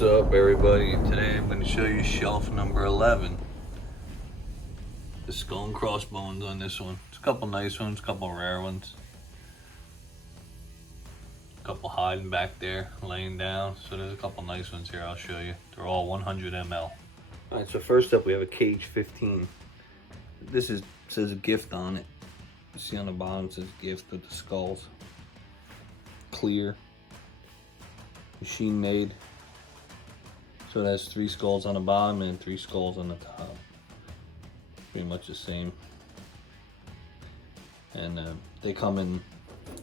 What's up, everybody? Today I'm going to show you shelf number 11. The skull and crossbones on this one. It's a couple nice ones, a couple rare ones. A couple hiding back there, laying down. So there's a couple nice ones here I'll show you. They're all 100 ml. Alright, so first up we have a cage 15. This says gift on it. You see on the bottom it says gift with the skulls. Clear. Machine made. So it has 3 skulls on the bottom and 3 skulls on the top. Pretty much the same. And they come in,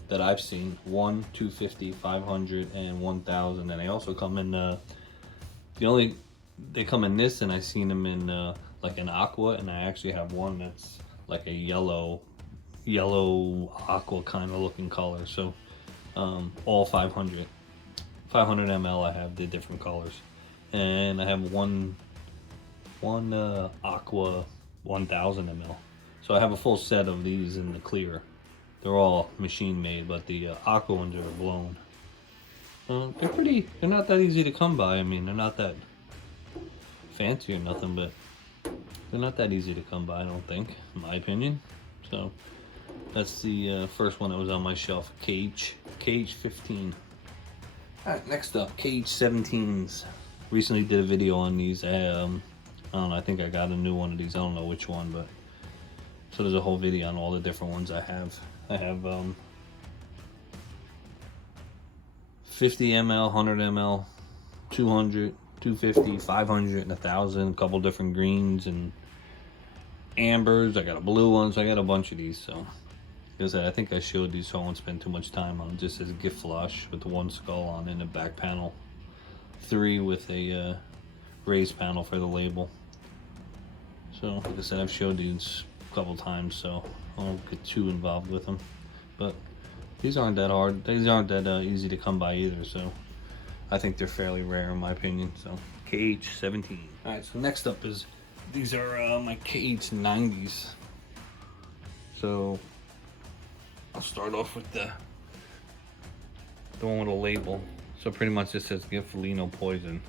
that I've seen, 1, 250, 500, and 1000. And they also come in, they come in this, and I've seen them in like an aqua, and I actually have one that's like a yellow aqua kind of looking color. So all 500 ml I have the different colors. And I have one aqua 1000 ml. So I have a full set of these in the clear. They're all machine made, but the aqua ones are blown. They're not that easy to come by. I mean, they're not that fancy or nothing, but they're not that easy to come by, I don't think, in my opinion. So that's the first one that was on my shelf, cage 15. Alright, next up, cage 17s. Recently did a video on these. I don't know, I think I got a new one of these. I don't know which one, but so there's a whole video on all the different ones I have. I have 50 ml, 100 ml, 200, 250, 500, and 1000. A couple different greens and ambers. I got a blue one, so I got a bunch of these. So because I think I showed these, so I won't spend too much time on them. Just as gift flush with the 1 skull on in the back panel. 3 with a raised panel for the label. So like I said, I've showed these a couple times, so I won't get too involved with them. But these aren't that hard. These aren't that easy to come by either, so I think they're fairly rare in my opinion. So cage 17. All right, so next up is, these are my cage 90s. So I'll start off with the one with a label. So pretty much this says give felino poison.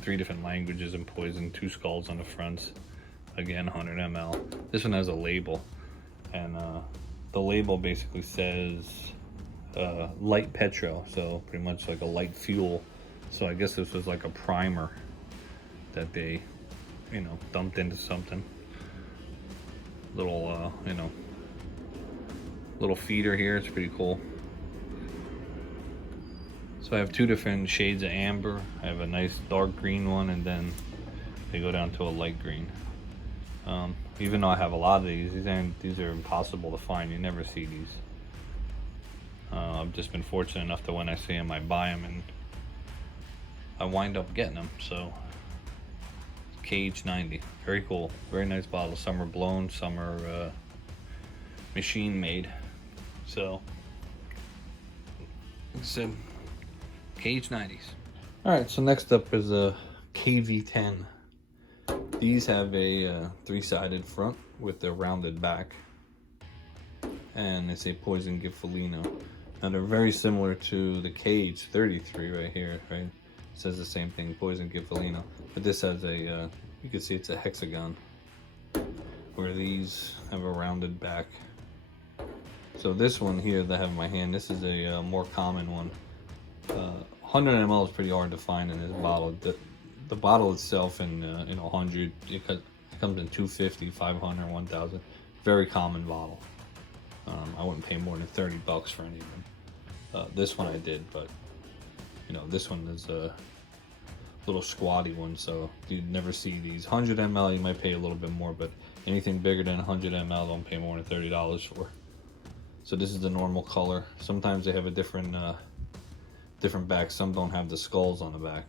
3 different languages and poison, 2 skulls on the fronts. Again, 100 ml. This one has a label, and the label basically says light petro, so pretty much like a light fuel. So I guess this was like a primer that they, dumped into something. Little, little feeder here. It's pretty cool. So I have 2 different shades of amber. I have a nice dark green one, and then they go down to a light green. Even though I have a lot of these are impossible to find. You never see these. I've just been fortunate enough that when I see them, I buy them, and I wind up getting them. So cage 90, very cool, very nice bottle. Some are blown, some are machine made. So it's a cage 90s. All right, so next up is a KV10. These have a 3-sided front with a rounded back, and they say poison give felino. Now they're very similar to the cage 33 right here, right? It says the same thing, poison give felino, but this has a you can see it's a hexagon, where these have a rounded back. So this one here that I have in my hand, this is a more common one. 100 ml is pretty hard to find in this bottle. The bottle itself in 100, it comes in 250, 500, 1000. Very common bottle. I wouldn't pay more than $30 for any of them. This one I did, but this one is a little squatty one, so you'd never see these. 100 ml you might pay a little bit more, but anything bigger than 100 ml don't pay more than $30 for. So this is the normal color. Sometimes they have a different back. Some don't have the skulls on the back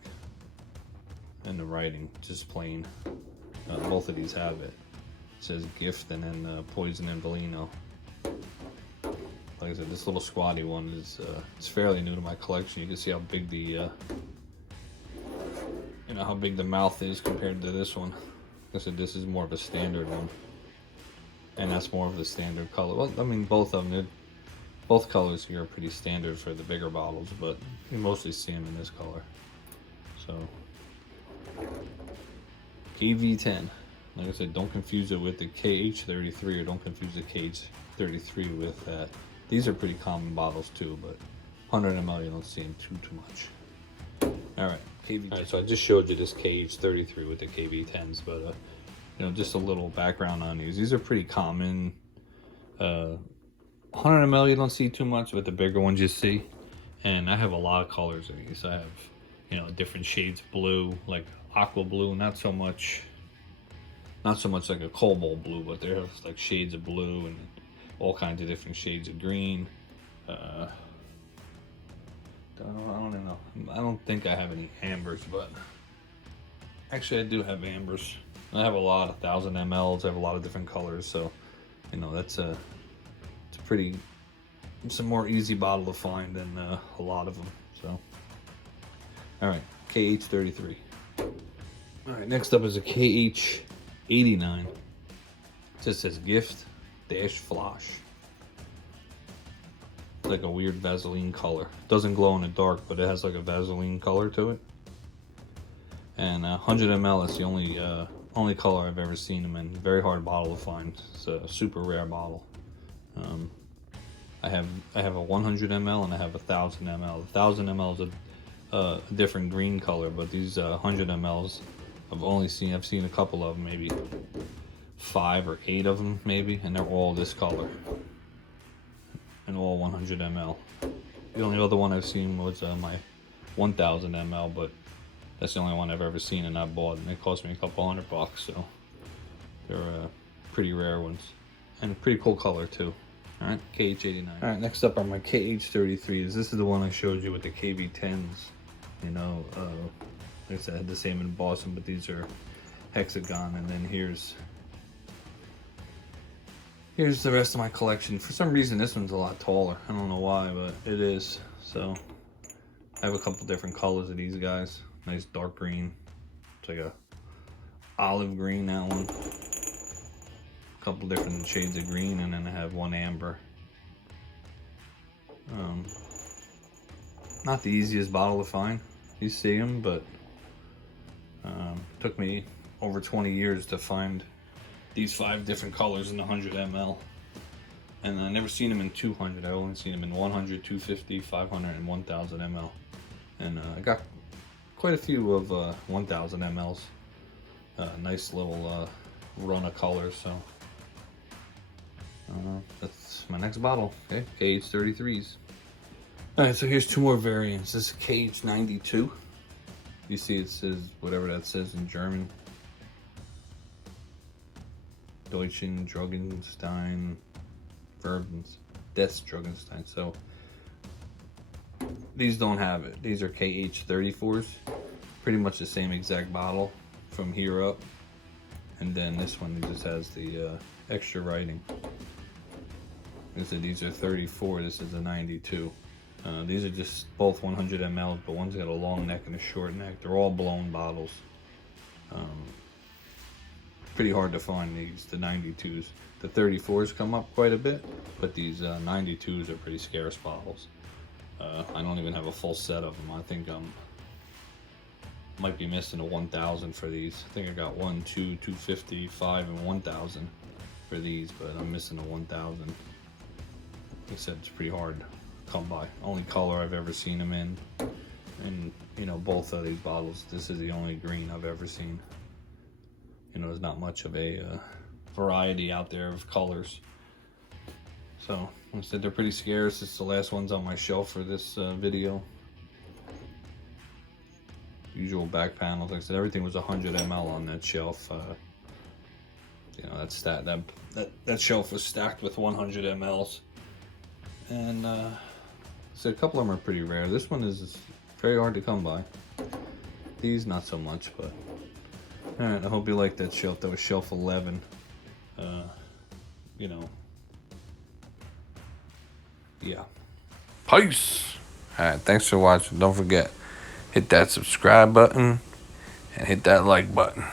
and the writing, just plain. Both of these have it. It says gift and then poison and felino. Like I said, this little squatty one is it's fairly new to my collection. You can see how big the how big the mouth is compared to this one. Like I said, this is more of a standard one, and that's more of the standard color. Well, I mean, both of them, Both colors here are pretty standard for the bigger bottles, but you mostly see them in this color. So, KV10. Like I said, don't confuse it with the KH33, or don't confuse the KH33 with that. These are pretty common bottles too, but 100 ml you don't see them too much. All right, KV10. All right, so I just showed you this KH33 with the KV10s, but you know, just a little background on these. These are pretty common. 100 ml you don't see too much, but the bigger ones you see. And I have a lot of colors in these. I have, you know, different shades of blue, like aqua blue, not so much like a cobalt blue, but there have like shades of blue and all kinds of different shades of green. I don't know. I don't think I have any ambers, but actually I do have ambers. I have a lot of 1000 mLs. I have a lot of different colors, so you know it's a pretty, it's a more easy bottle to find than a lot of them. So, all right, KH33. All right, next up is a KH89. It just says gift dash flash. It's like a weird Vaseline color. Doesn't glow in the dark, but it has like a Vaseline color to it. And 100 ml is the only color I've ever seen them in. Very hard bottle to find. It's a super rare bottle. I have a 100 ml and I have a 1000 ml. The 1000 ml is a different green color, but these 100 mls I've seen a couple of them, maybe 5 or 8 of them maybe, and they're all this color and all 100 ml. The only other one I've seen was my 1000 ml, but that's the only one I've ever seen and I bought, and it cost me a couple $100, so they're pretty rare ones and a pretty cool color too. All right, KH89. All right, next up are my KH33s. This is the one I showed you with the KV10s. You know, like I said, I had the same in Boston, but these are hexagon. And then here's the rest of my collection. For some reason, this one's a lot taller. I don't know why, but it is. So I have a couple different colors of these guys. Nice dark green. It's like a olive green, that one. Couple different shades of green, and then I have one amber. Not the easiest bottle to find. You see them, but took me over 20 years to find these 5 different colors in the 100 ml. And I never seen them in 200. I only seen them in 100, 250, 500, and 1000 ml. And I got quite a few of 1000 mls. Nice little run of colors, so. That's my next bottle. Okay, KH33s. Alright, so here's 2 more variants. This is KH92. You see it says whatever that says in German. Deutschen Drogenstein Verbens. Des Drogenstein. So these don't have it. These are KH34s. Pretty much the same exact bottle from here up. And then this one just has the extra writing. So these are 34, this is a 92. These are just both 100 ml, but one's got a long neck and a short neck. They're all blown bottles. Pretty hard to find these, the 92s. The 34s come up quite a bit, but these 92s are pretty scarce bottles. I don't even have a full set of them. I think might be missing a 1000 for these. I think I got 1, 2, 250, 5, and 1000 for these, but I'm missing a 1000. Like I said, it's pretty hard to come by. Only color I've ever seen them in. And, you know, both of these bottles, this is the only green I've ever seen. You know, there's not much of a variety out there of colors. So, like I said, they're pretty scarce. It's the last ones on my shelf for this video. Usual back panels. Like I said, everything was 100 ml on that shelf. You know, that shelf was stacked with 100 mls. And so a couple of them are pretty rare. This one is very hard to come by. These not so much, but all right. I hope you like that shelf. That was shelf 11. You know, yeah. Peace. All right. Thanks for watching. Don't forget, hit that subscribe button and hit that like button.